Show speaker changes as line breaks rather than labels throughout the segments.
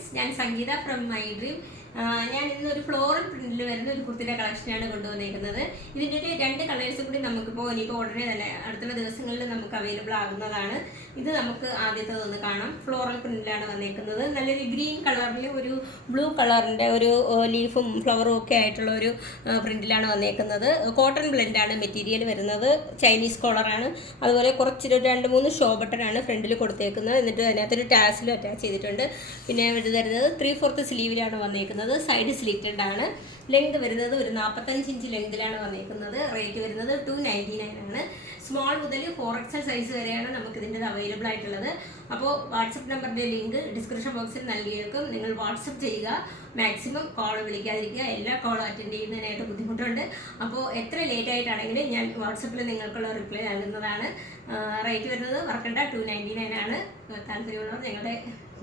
Friends ഞാൻ സംഗീത from my dream ഞാൻ ഇന്ന് ഒരു ഫ്ലോറൽ പ്രിന്റിൽ വരുന്ന ഒരു കുർത്തിയുടെ കളക്ഷനാണ് കൊണ്ടുവന്നിരിക്കുന്നത് ഇതിന്റെ ഒരു രണ്ട് കളേഴ്സും കൂടി നമുക്കിപ്പോൾ ഇനിയിപ്പോൾ ഉടനെ തന്നെ അടുത്തുള്ള ദിവസങ്ങളിൽ നമുക്ക് അവൈലബിൾ ആകുന്നതാണ്. ഇത് നമുക്ക് ആദ്യത്തെ ഒന്ന് കാണാം. ഫ്ലോറൽ പ്രിന്റിലാണ് വന്നിരിക്കുന്നത് നല്ലൊരു ഗ്രീൻ കളറിൽ ഒരു ബ്ലൂ കളറിന്റെ ഒരു ലീഫും ഫ്ലവറും ഒക്കെ ആയിട്ടുള്ള ഒരു പ്രിന്റിലാണ് വന്നിരിക്കുന്നത് കോട്ടൺ ബ്ലെൻഡാണ് മെറ്റീരിയൽ വരുന്നത്. ചൈനീസ് കോളറാണ് അതുപോലെ കുറച്ച് രണ്ട് മൂന്ന് ഷോ ബട്ടണാണ് ഫ്രണ്ടിൽ കൊടുത്തേക്കുന്നത്. എന്നിട്ട് അതിനകത്തൊരു ടാസിലും അറ്റാച്ച് ചെയ്തിട്ടുണ്ട്. പിന്നെ വരുന്നത് ത്രീ ഫോർത്ത് സ്ലീവിലാണ് വന്നേക്കുന്നത് സൈഡ് സ്ലിറ്റഡ് ആണ്. ലെങ്ത് വരുന്നത് ഒരു നാൽപ്പത്തഞ്ച് ഇഞ്ച് ലെങ്തിലാണ് വന്നിരിക്കുന്നത് റേറ്റ് വരുന്നത് ടു നയന്റി നയൻ ആണ്. സ്മോൾ മുതൽ ഫോർ എക്സൽ സൈസ് വരെയാണ് നമുക്ക് ഇതിന്റെ അവൈലബിൾ ആയിട്ടുള്ളത്. അപ്പോൾ വാട്സപ്പ് നമ്പറിന്റെ ലിങ്ക് ഡിസ്ക്രിപ്ഷൻ ബോക്സിൽ നൽകിയേക്കും. നിങ്ങൾ വാട്സപ്പ് ചെയ്യുക. മാക്സിമം കോൾ വിളിക്കാതിരിക്കുക. എല്ലാ കോളും അറ്റൻഡ് ചെയ്യുന്നതിനായിട്ട് ബുദ്ധിമുട്ടുണ്ട്. അപ്പോൾ എത്ര ലേറ്റ് ആയിട്ടാണെങ്കിലും ഞാൻ വാട്സപ്പിൽ നിങ്ങൾക്കുള്ള റിപ്ലൈ നൽകുന്നതാണ്. റേറ്റ് വരുന്നത് വർക്കണ്ട ടു നയന്റി നയൻ ആണ്. താല്പര്യമുള്ളവർ ഞങ്ങളുടെ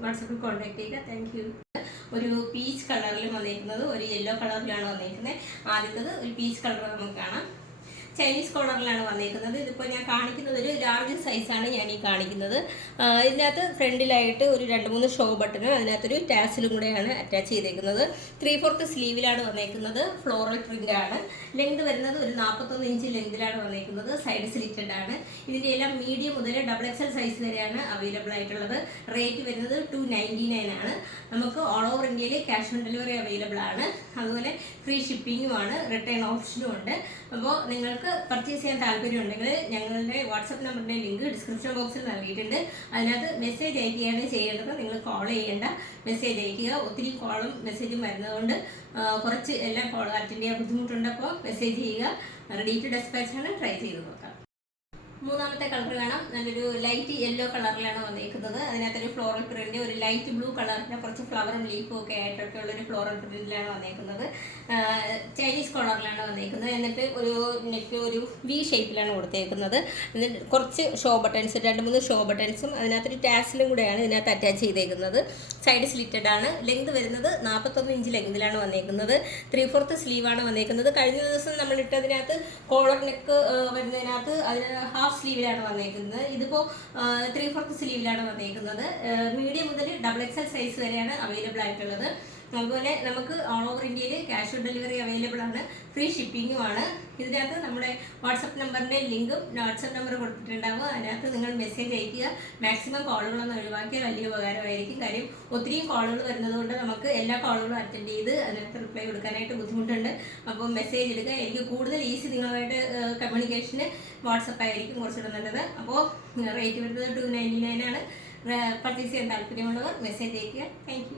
വാട്സപ്പിൽ കോൺടാക്ട് ചെയ്യുക. താങ്ക് യു ഒരു പീച്ച് കളറിൽ വന്നിരിക്കുന്നത് ഒരു യെല്ലോ കളറിലാണ് വന്നിരിക്കുന്നത് ആദ്യത്തത് ഒരു പീച്ച് കളർ നമുക്ക് കാണാം. ചൈനീസ് കോളറിലാണ് വന്നേക്കുന്നത്. ഇതിപ്പോൾ ഞാൻ കാണിക്കുന്നത് ഒരു ലാർജ് സൈസാണ് ഞാൻ ഈ കാണിക്കുന്നത്. ഇതിനകത്ത് ഫ്രണ്ടിലായിട്ട് ഒരു രണ്ട് മൂന്ന് ഷോ ബട്ടനും അതിനകത്തൊരു ടാസിലും കൂടെയാണ് അറ്റാച്ച് ചെയ്തേക്കുന്നത്. ത്രീ ഫോർത്ത് സ്ലീവിലാണ് വന്നേക്കുന്നത്. ഫ്ലോറൽ പ്രിന്റാണ് ലെങ്ത് വരുന്നത് ഒരു നാൽപ്പത്തൊന്ന് ഇഞ്ച് ലെങ്തിലാണ് വന്നേക്കുന്നത്. സൈഡ് സ്ലിറ്റഡ് ആണ്. ഇതിന്റെ എല്ലാം മീഡിയം മുതൽ ഡബിൾ എക്സൽ സൈസ് വരെയാണ് അവൈലബിൾ ആയിട്ടുള്ളത്. റേറ്റ് വരുന്നത് ടു നയന്റി നയൻ ആണ്. നമുക്ക് ഓൾ ഓവർ ഇന്ത്യയിൽ ക്യാഷ് ഓൺ ഡെലിവറി അവൈലബിൾ ആണ്. അതുപോലെ ഫ്രീ ഷിപ്പിങ്ങും ആണ്. റിട്ടേൺ ഓപ്ഷനും ഉണ്ട്. അപ്പോൾ നിങ്ങൾക്ക് പർച്ചേസ് ചെയ്യാൻ താല്പര്യം ഉണ്ടെങ്കിൽ ഞങ്ങളുടെ വാട്സപ്പ് നമ്പറിന്റെ ലിങ്ക് ഡിസ്ക്രിപ്ഷൻ ബോക്സിൽ നൽകിയിട്ടുണ്ട്. അതിനകത്ത് മെസ്സേജ് അയക്കുകയാണ് ചെയ്യേണ്ടത്. നിങ്ങൾ കോൾ ചെയ്യേണ്ട. മെസ്സേജ് അയക്കുക ഒത്തിരി കോളും മെസ്സേജും വരുന്നതുകൊണ്ട് കുറച്ച് എല്ലാ കോൾ അറ്റൻഡ് ചെയ്യാൻ ബുദ്ധിമുട്ടുണ്ട് അപ്പോൾ മെസ്സേജ് ചെയ്യുക. റെഡി ടു ഡെസ്പാച്ച് ആണ്. ട്രൈ ചെയ്ത് നോക്കാം. മൂന്നാമത്തെ കളർ കാണാം നല്ലൊരു ലൈറ്റ് യെല്ലോ കളറിലാണ് വന്നിരിക്കുന്നത് അതിനകത്തൊരു ഫ്ലോറൽ പ്രിന്റ് ഒരു ലൈറ്റ് ബ്ലൂ കളറിന്റെ കുറച്ച് ഫ്ലവറും ലീഫും ഒക്കെ ആയിട്ടൊക്കെ ഉള്ളൊരു ഫ്ലോറൽ പ്രിന്റിലാണ് വന്നേക്കുന്നത്. ചൈനീസ് കളറിലാണ് വന്നേക്കുന്നത്. എന്നിട്ട് ഒരു നെക്ക് ഒരു വി ഷേപ്പിലാണ് കൊടുത്തേക്കുന്നത്. എന്നിട്ട് കുറച്ച് ഷോ ബട്ടൺസ് രണ്ട് മൂന്ന് ഷോ ബട്ടൺസും അതിനകത്തൊരു ടാസിലും കൂടെയാണ് ഇതിനകത്ത് അറ്റാച്ച് ചെയ്തേക്കുന്നത്. സൈഡ് സ്ലിറ്റഡ് ആണ്. ലെങ്ത് വരുന്നത് നാൽപ്പത്തൊന്ന് ഇഞ്ച് ലെങ്തിലാണ് വന്നേക്കുന്നത്. ത്രീ ഫോർത്ത് സ്ലീവാണ് വന്നേക്കുന്നത്. കഴിഞ്ഞ ദിവസം നമ്മൾ ഇട്ടതിനകത്ത് കോളർ നെക്ക് വരുന്നതിനകത്ത് അതിന് ഹാഫ് സ്ലീവിലാണ് വന്നേക്കുന്നത്. ഇതിപ്പോൾ ത്രീ ഫോർത്ത് സ്ലീവിലാണ് വന്നേക്കുന്നത്. മീഡിയം മുതൽ ഡബിൾ എക്സൽ സൈസ് വരെയാണ് അവൈലബിൾ ആയിട്ടുള്ളത്. അതുപോലെ നമുക്ക് ഓൾ ഓവർ ഇന്ത്യയിൽ ക്യാഷ് ഓൺ ഡെലിവറി അവൈലബിൾ ആണ്. ഫ്രീ ഷിപ്പിങ്ങും ആണ്. ഇതിനകത്ത് നമ്മുടെ വാട്സപ്പ് നമ്പറിന്റെ ലിങ്കും വാട്സപ്പ് നമ്പർ കൊടുത്തിട്ടുണ്ടാവും. അതിനകത്ത് നിങ്ങൾ മെസ്സേജ് അയക്കുക. മാക്സിമം കോളുകളൊന്നും ഒഴിവാക്കിയാൽ വലിയ ഉപകാരമായിരിക്കും. കാര്യം ഒത്തിരിയും കോളുകൾ വരുന്നതുകൊണ്ട് നമുക്ക് എല്ലാ കോളുകളും അറ്റൻഡ് ചെയ്ത് അതിനകത്ത് റിപ്ലൈ കൊടുക്കാനായിട്ട് ബുദ്ധിമുട്ടുണ്ട്. അപ്പോൾ മെസ്സേജ് എടുക്കുക എനിക്ക് കൂടുതൽ ഈസി നിങ്ങളുമായിട്ട് കമ്മ്യൂണിക്കേഷന് വാട്സപ്പ് ആയിരിക്കും കുറച്ചുകൂടെ നല്ലത്. അപ്പോൾ റേറ്റ് വരുന്നത് ടു നയന്റി നയൻ ആണ്. പർച്ചേസ് ചെയ്യാൻ താല്പര്യമുള്ളവർ മെസ്സേജ് അയക്കുക താങ്ക്